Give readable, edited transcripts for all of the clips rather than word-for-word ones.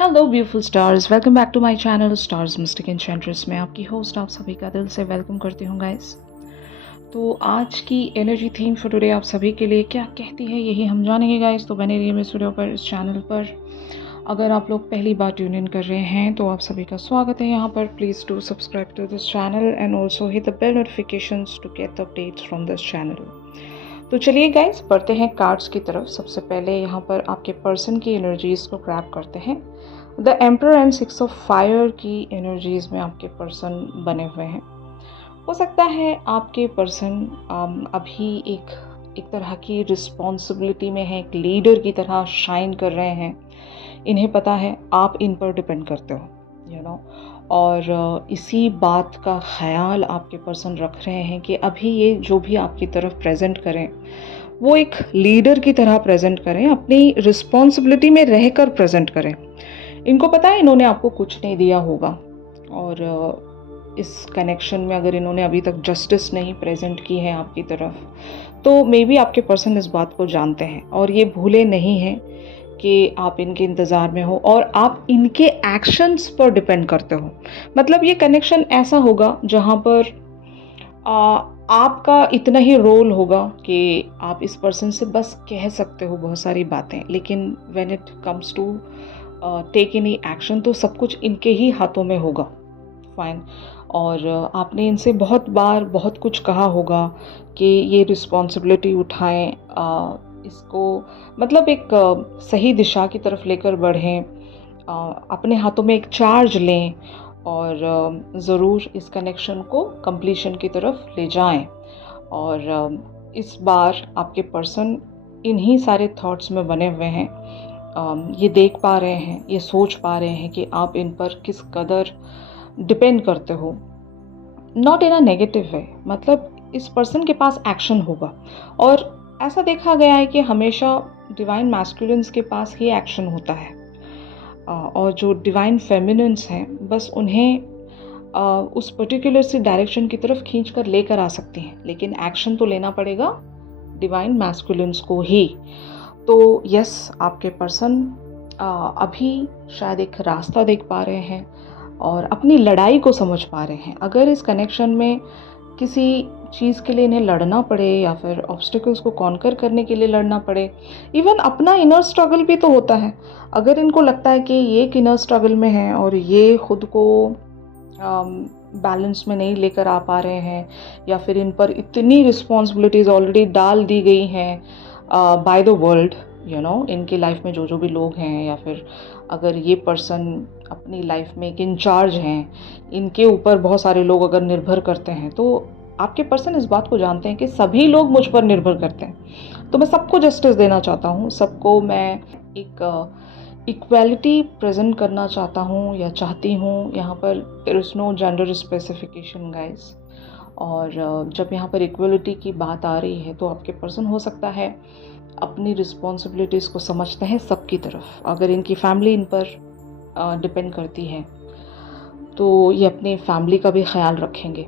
Hello beautiful stars, welcome back to my channel stars mystic enchantress. मैं आपकी host आप सभी का दिल से वेलकम करती हूँ गाइस। तो आज की एनर्जी थीम फॉर टुडे आप सभी के लिए क्या कहती है यही हम जानेंगे गाइस। तो बने रहिए मेरे वीडियो पर, इस चैनल पर। अगर आप लोग पहली बार ट्यून इन कर रहे हैं तो आप सभी का स्वागत है यहाँ पर। Please do subscribe to this channel and also hit the bell notifications to get the updates from this channel. तो चलिए गाइस, बढ़ते हैं कार्ड्स की तरफ। सबसे पहले यहाँ पर आपके पर्सन की एनर्जीज को ग्रैब करते हैं। The emperor and 6 of fire की एनर्जीज में आपके पर्सन बने हुए हैं। हो सकता है आपके पर्सन अभी एक तरह की रिस्पॉन्सिबिलिटी में है, एक लीडर की तरह शाइन कर रहे हैं। इन्हें पता है आप इन पर डिपेंड करते हो, यू नो, और इसी बात का ख्याल आपके पर्सन रख रहे हैं कि अभी ये जो भी आपकी तरफ प्रेजेंट करें वो एक लीडर की तरह प्रेजेंट करें, अपनी रिस्पॉन्सिबिलिटी में रहकर प्रेजेंट करें। इनको पता है इन्होंने आपको कुछ नहीं दिया होगा, और इस कनेक्शन में अगर इन्होंने अभी तक जस्टिस नहीं प्रेजेंट की है आपकी तरफ, तो मे बी आपके पर्सन इस बात को जानते हैं और ये भूले नहीं हैं कि आप इनके इंतज़ार में हो और आप इनके एक्शंस पर डिपेंड करते हो। मतलब ये कनेक्शन ऐसा होगा जहाँ पर आपका इतना ही रोल होगा कि आप इस पर्सन से बस कह सकते हो बहुत सारी बातें, लेकिन when it comes to take any action तो सब कुछ इनके ही हाथों में होगा। फाइन। और आपने इनसे बहुत बार बहुत कुछ कहा होगा कि ये रिस्पॉन्सिबिलिटी उठाएं, इसको मतलब एक सही दिशा की तरफ लेकर बढ़ें, अपने हाथों में एक चार्ज लें और ज़रूर इस कनेक्शन को कंप्लीशन की तरफ ले जाएं। और इस बार आपके पर्सन इन्हीं सारे थॉट्स में बने हुए हैं। ये देख पा रहे हैं, ये सोच पा रहे हैं कि आप इन पर किस कदर डिपेंड करते हो। Not in a negative way, मतलब इस पर्सन के पास एक्शन होगा। और ऐसा देखा गया है कि हमेशा डिवाइन मैस्कुलिन्स के पास ही एक्शन होता है, और जो डिवाइन फेमिनिन्स हैं बस उन्हें उस पर्टिकुलर सी डायरेक्शन की तरफ खींच कर लेकर आ सकती हैं, लेकिन एक्शन तो लेना पड़ेगा डिवाइन मैस्कुलिन्स को ही। तो यस, आपके पर्सन अभी शायद एक रास्ता देख पा रहे हैं और अपनी लड़ाई को समझ पा रहे हैं। अगर इस कनेक्शन में किसी चीज़ के लिए इन्हें लड़ना पड़े या फिर ऑब्स्टिकल्स को कॉन्कर करने के लिए लड़ना पड़े, इवन अपना इनर स्ट्रगल भी तो होता है। अगर इनको लगता है कि ये एक इनर स्ट्रगल में है और ये खुद को बैलेंस में नहीं लेकर आ पा रहे हैं, या फिर इन पर इतनी रिस्पॉन्सिबिलिटीज़ ऑलरेडी डाल दी गई हैं by the world, you know, इनकी लाइफ में जो भी लोग हैं, या फिर अगर ये पर्सन अपनी लाइफ में एक इंचार्ज हैं, इनके ऊपर बहुत सारे लोग अगर निर्भर करते हैं, तो आपके पर्सन इस बात को जानते हैं कि सभी लोग मुझ पर निर्भर करते हैं। तो मैं सबको जस्टिस देना चाहता हूँ, सबको मैं एक इक्वालिटी प्रेजेंट करना चाहता हूँ या चाहती हूँ। यहाँ पर there is no gender specification guys. और जब यहाँ पर इक्वलिटी की बात आ रही है तो आपके पर्सन हो सकता है अपनी रिस्पॉन्सिबिलिटीज़ को समझते हैं सबकी तरफ। अगर इनकी फैमिली इन पर डिपेंड करती है तो ये अपनी फैमिली का भी ख्याल रखेंगे।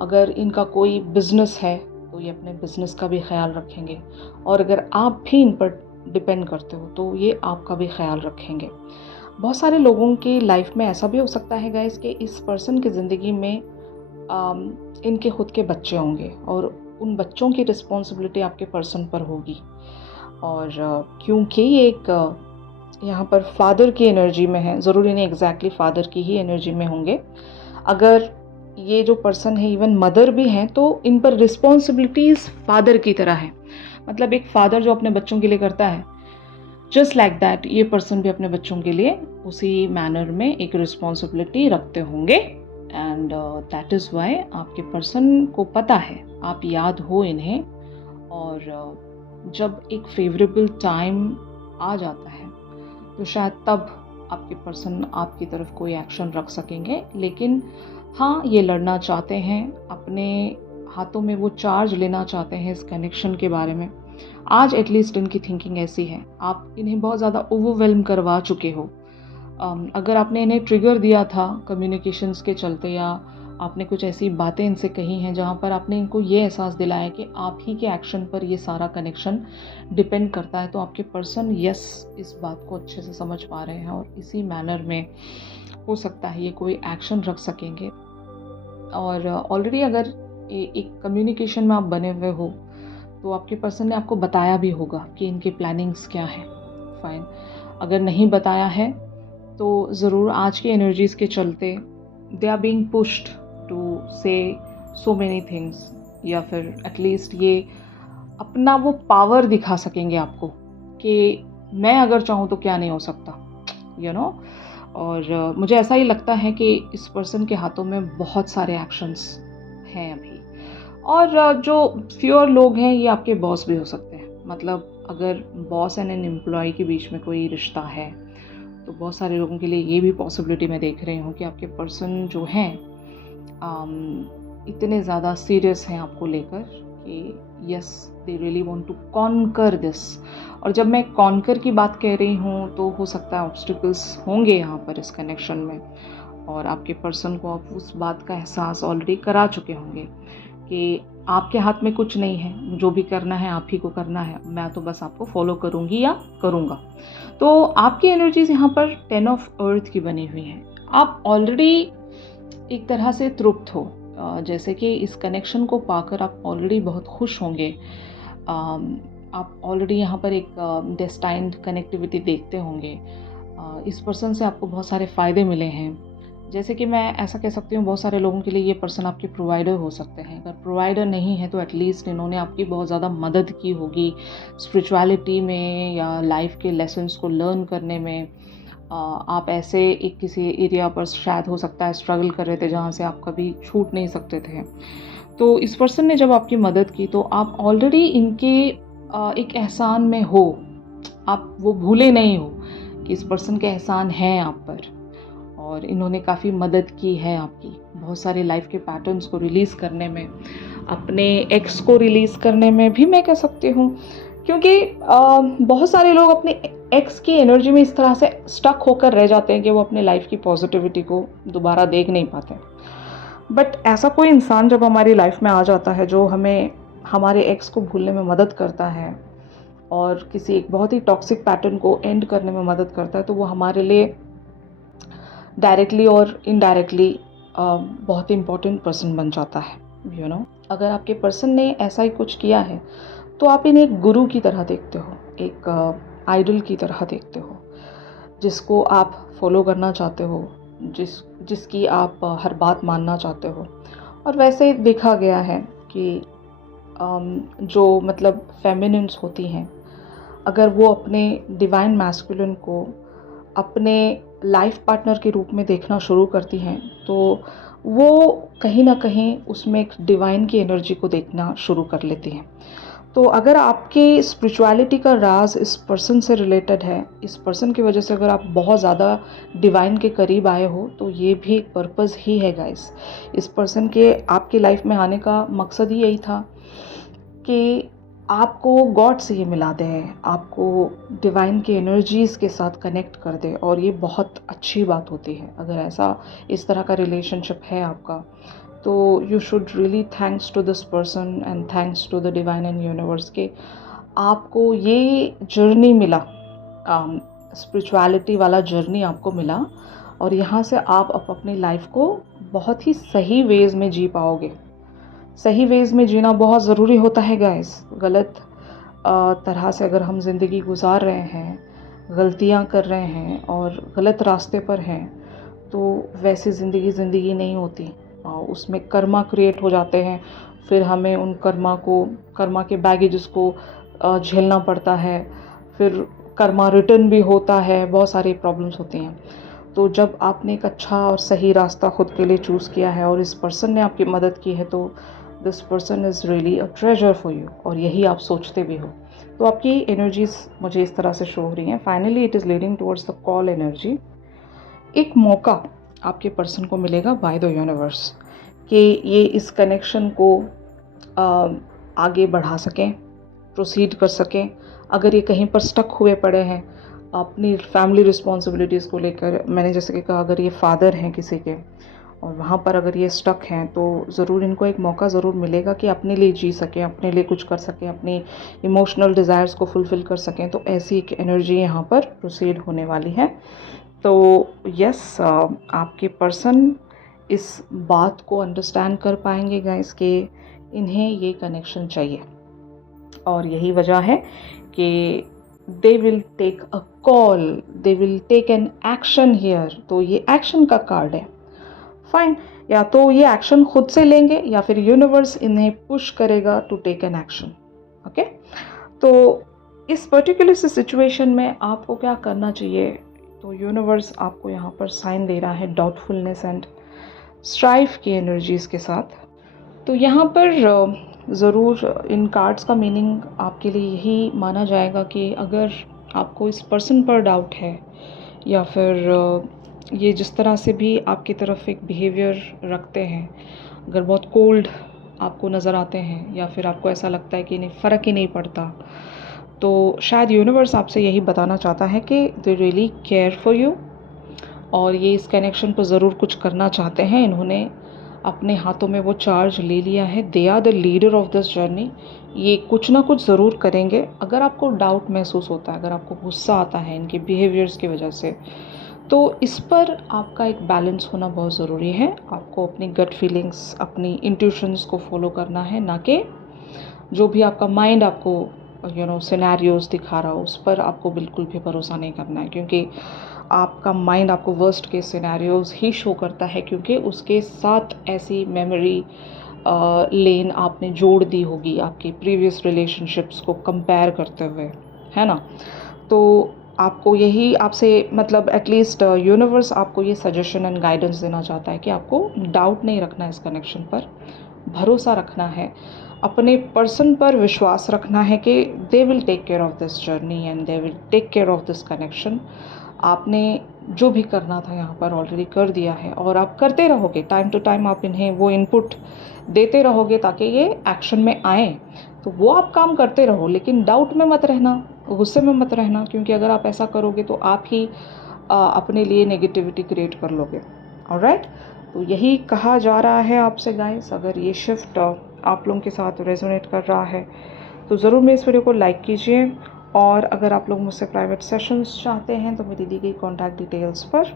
अगर इनका कोई बिज़नेस है तो ये अपने बिज़नेस का भी ख्याल रखेंगे। और अगर आप भी इन पर डिपेंड करते हो तो ये आपका भी ख्याल रखेंगे। बहुत सारे लोगों की लाइफ में ऐसा भी हो सकता है गाइस कि इस पर्सन की ज़िंदगी में इनके खुद के बच्चे होंगे और उन बच्चों की रिस्पॉन्सिबिलिटी आपके पर्सन पर होगी। और क्योंकि ये एक यहाँ पर फादर की एनर्जी में है, ज़रूरी नहीं एग्जैक्टली फादर की ही एनर्जी में होंगे। अगर ये जो पर्सन है इवन मदर भी हैं तो इन पर रिस्पॉन्सिबिलिटीज़ फादर की तरह है। मतलब एक फादर जो अपने बच्चों के लिए करता है, जस्ट लाइक दैट ये पर्सन भी अपने बच्चों के लिए उसी मैनर में एक रिस्पॉन्सिबिलिटी रखते होंगे। एंड दैट इज़ वाई आपके पर्सन को पता है, आप याद हो इन्हें। और जब एक फेवरेबल टाइम आ जाता है तो शायद तब आपके पर्सन आपकी तरफ कोई एक्शन रख सकेंगे। लेकिन हाँ, ये लड़ना चाहते हैं, अपने हाथों में वो चार्ज लेना चाहते हैं इस कनेक्शन के बारे में। आज एटलीस्ट इनकी थिंकिंग ऐसी है। आप इन्हें बहुत ज़्यादा ओवरवेल्म करवा चुके हो। अगर आपने इन्हें ट्रिगर दिया था कम्युनिकेशंस के चलते या आपने कुछ ऐसी बातें इनसे कही हैं जहाँ पर आपने इनको ये एहसास दिलाया कि आप ही के एक्शन पर ये सारा कनेक्शन डिपेंड करता है। तो आपके पर्सन यस इस बात को अच्छे से समझ पा रहे हैं और इसी मैनर में हो सकता है ये कोई एक्शन रख सकेंगे। और ऑलरेडी अगर एक कम्युनिकेशन में आप बने हुए हो तो आपके पर्सन ने आपको बताया भी होगा कि इनके प्लानिंग्स क्या हैं। फाइन, अगर नहीं बताया है तो ज़रूर आज की एनर्जीज़ के चलते they are being pushed to say so many things, या फिर एटलीस्ट ये अपना वो पावर दिखा सकेंगे आपको कि मैं अगर चाहूँ तो क्या नहीं हो सकता, यू नो। और मुझे ऐसा ही लगता है कि इस पर्सन के हाथों में बहुत सारे एक्शंस हैं अभी। और जो फ्यूअर लोग हैं ये आपके बॉस भी हो सकते हैं। मतलब अगर बॉस एंड एन एम्प्लॉय के बीच में कोई रिश्ता है तो बहुत सारे लोगों के लिए ये भी पॉसिबिलिटी मैं देख रही हूँ कि आपके पर्सन जो हैं इतने ज़्यादा सीरियस हैं आपको लेकर कि yes they really want to conquer this. और जब मैं कॉन्कर की बात कह रही हूँ तो हो सकता है ऑब्स्टिकल्स होंगे यहाँ पर इस कनेक्शन में, और आपके पर्सन को आप उस बात का एहसास ऑलरेडी करा चुके होंगे कि आपके हाथ में कुछ नहीं है, जो भी करना है आप ही को करना है, मैं तो बस आपको फॉलो करूँगी या करूँगा। तो आपकी एनर्जीज यहाँ पर 10 ऑफ अर्थ की बनी हुई हैं। आप ऑलरेडी एक तरह से तृप्त हो, जैसे कि इस कनेक्शन को पाकर आप ऑलरेडी बहुत खुश होंगे। आप ऑलरेडी यहाँ पर एक डेस्टाइन्ड कनेक्टिविटी देखते होंगे। इस पर्सन से आपको बहुत सारे फ़ायदे मिले हैं। जैसे कि मैं ऐसा कह सकती हूँ, बहुत सारे लोगों के लिए ये पर्सन आपके प्रोवाइडर हो सकते हैं। अगर प्रोवाइडर नहीं है तो एटलीस्ट इन्होंने आपकी बहुत ज़्यादा मदद की होगी स्पिरिचुअलिटी में या लाइफ के लेसन्स को लर्न करने में। आप ऐसे एक किसी एरिया पर शायद हो सकता है स्ट्रगल कर रहे थे जहाँ से आप कभी छूट नहीं सकते थे, तो इस पर्सन ने जब आपकी मदद की तो आप ऑलरेडी इनके एक एहसान में हो। आप वो भूले नहीं हो कि इस पर्सन के एहसान हैं आप पर, और इन्होंने काफ़ी मदद की है आपकी बहुत सारे लाइफ के पैटर्न्स को रिलीज़ करने में, अपने एक्स को रिलीज़ करने में भी मैं कह सकती हूँ। क्योंकि बहुत सारे लोग अपने एक्स की एनर्जी में इस तरह से स्टक होकर रह जाते हैं कि वो अपने लाइफ की पॉजिटिविटी को दोबारा देख नहीं पाते। बट ऐसा कोई इंसान जब हमारी लाइफ में आ जाता है जो हमें हमारे एक्स को भूलने में मदद करता है और किसी एक बहुत ही टॉक्सिक पैटर्न को एंड करने में मदद करता है, तो वो हमारे लिए डायरेक्टली और इनडायरेक्टली बहुत ही इम्पोर्टेंट पर्सन बन जाता है, यू नो। अगर आपके पर्सन ने ऐसा ही कुछ किया है तो आप इन्हें एक गुरु की तरह देखते हो, एक आइडल की तरह देखते हो, जिसको आप फॉलो करना चाहते हो, जिसकी आप हर बात मानना चाहते हो। और वैसे देखा गया है कि जो मतलब फेमिनिन्स होती हैं, अगर वो अपने डिवाइन मैस्कुलिन को अपने लाइफ पार्टनर के रूप में देखना शुरू करती हैं तो वो कहीं ना कहीं उसमें एक डिवाइन की एनर्जी को देखना शुरू कर लेती हैं। तो अगर आपके स्पिरिचुअलिटी का राज इस पर्सन से रिलेटेड है, इस पर्सन की वजह से अगर आप बहुत ज़्यादा डिवाइन के करीब आए हो, तो ये भी एक पर्पज़ ही है गाइस। इस पर्सन के आपकी लाइफ में आने का मकसद ही यही था कि आपको गॉड से ये मिला दे, आपको डिवाइन के एनर्जीज़ के साथ कनेक्ट कर दे। और ये बहुत अच्छी बात होती है अगर ऐसा इस तरह का रिलेशनशिप है आपका। तो you should really thanks to this person and thanks to the divine and universe के आपको ये जर्नी मिला, स्पिरिचुअलिटी वाला जर्नी आपको मिला, और यहाँ से आप अपनी लाइफ को बहुत ही सही वेज़ में जी पाओगे। सही वेज़ में जीना बहुत ज़रूरी होता है गाइस। गलत तरह से अगर हम ज़िंदगी गुजार रहे हैं, गलतियाँ कर रहे हैं और गलत रास्ते पर हैं, तो वैसी ज़िंदगी नहीं होती। उसमें कर्मा क्रिएट हो जाते हैं, फिर हमें उन कर्मा के बैगेजेस को झेलना पड़ता है, फिर कर्मा रिटर्न भी होता है, बहुत सारी प्रॉब्लम्स होती हैं। तो जब आपने एक अच्छा और सही रास्ता खुद के लिए चूज़ किया है और इस पर्सन ने आपकी मदद की है, तो this person is really a treasure for you, और यही आप सोचते भी हो। तो आपकी एनर्जीज मुझे इस तरह से शो हो रही हैं। Finally it is leading towards the call energy. एक मौका आपके पर्सन को मिलेगा बाय द यूनिवर्स कि ये इस कनेक्शन को आगे बढ़ा सकें, प्रोसीड कर सकें। अगर ये कहीं पर स्टक हुए पड़े हैं अपनी फैमिली रिस्पॉन्सिबिलिटीज़ को लेकर, मैंने जैसे कि कहा, अगर ये फादर हैं किसी के और वहाँ पर अगर ये स्टक हैं तो ज़रूर इनको एक मौका ज़रूर मिलेगा कि अपने लिए जी सकें, अपने लिए कुछ कर सकें, अपनी इमोशनल डिज़ायर्स को फुलफ़िल कर सकें। तो ऐसी एक एनर्जी यहाँ पर प्रोसीड होने वाली है। तो यस, आपके पर्सन इस बात को अंडरस्टैंड कर पाएंगे गाइस कि इन्हें ये कनेक्शन चाहिए, और यही वजह है कि they will take a call, they will take an action here. तो ये एक्शन का कार्ड है। फाइन, या तो ये एक्शन खुद से लेंगे या फिर यूनिवर्स इन्हें पुश करेगा to take an action. Okay, तो इस पर्टिकुलर सिचुएशन में आपको क्या करना चाहिए? तो यूनिवर्स आपको यहाँ पर साइन दे रहा है डाउटफुलनेस एंड स्ट्राइफ की एनर्जीज के साथ। तो यहाँ पर ज़रूर इन कार्ड्स का मीनिंग आपके लिए यही माना जाएगा कि अगर आपको इस पर्सन पर डाउट है, या फिर ये जिस तरह से भी आपकी तरफ एक बिहेवियर रखते हैं, अगर बहुत कोल्ड आपको नज़र आते हैं, या फिर आपको ऐसा लगता है कि इन्हें फ़र्क ही नहीं पड़ता, तो शायद यूनिवर्स आपसे यही बताना चाहता है कि they really care for you, और ये इस कनेक्शन पर ज़रूर कुछ करना चाहते हैं। इन्होंने अपने हाथों में वो चार्ज ले लिया है। They are the leader of this journey. ये कुछ ना कुछ ज़रूर करेंगे। अगर आपको डाउट महसूस होता है, अगर आपको गुस्सा आता है इनके बिहेवियर्स की वजह से, तो इस पर आपका एक बैलेंस होना बहुत ज़रूरी है। आपको अपनी गट फीलिंग्स, अपनी इंट्यूशंस को फॉलो करना है, ना कि जो भी आपका माइंड आपको सिनेरियोज दिखा रहा हो उस पर आपको बिल्कुल भी भरोसा नहीं करना है, क्योंकि आपका माइंड आपको वर्स्ट के सिनेरियोज ही शो करता है, क्योंकि उसके साथ ऐसी मेमोरी लेन आपने जोड़ दी होगी आपकी प्रीवियस रिलेशनशिप्स को कंपेयर करते हुए, है ना। तो आपको यही आपसे मतलब एटलीस्ट यूनिवर्स आपको ये सजेशन एंड गाइडेंस देना चाहता है कि आपको डाउट नहीं रखना है इस कनेक्शन पर, भरोसा रखना है, अपने पर्सन पर विश्वास रखना है कि they will take care of this journey and they will take care of this connection. आपने जो भी करना था यहाँ पर ऑलरेडी कर दिया है, और आप करते रहोगे, टाइम टू टाइम आप इन्हें वो इनपुट देते रहोगे ताकि ये एक्शन में आएँ। तो वो आप काम करते रहो, लेकिन डाउट में मत रहना, गुस्से में मत रहना, क्योंकि अगर आप ऐसा करोगे तो आप ही अपने लिए नेगेटिविटी क्रिएट कर लोगे। ऑलराइट, तो यही कहा जा रहा है आपसे गाइस। अगर ये शिफ्ट आप लोगों के साथ रेजोनेट कर रहा है तो ज़रूर मेरे इस वीडियो को लाइक कीजिए, और अगर आप लोग मुझसे प्राइवेट सेशंस चाहते हैं तो मेरी दी गई कॉन्टैक्ट डिटेल्स पर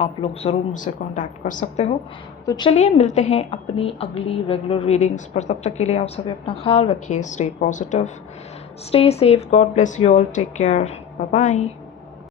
आप लोग ज़रूर मुझसे कांटेक्ट कर सकते हो। तो चलिए मिलते हैं अपनी अगली रेगुलर रीडिंग्स पर। तब तक के लिए आप सभी अपना ख्याल रखिए। Stay positive, stay safe, God bless you all, take care, bye bye.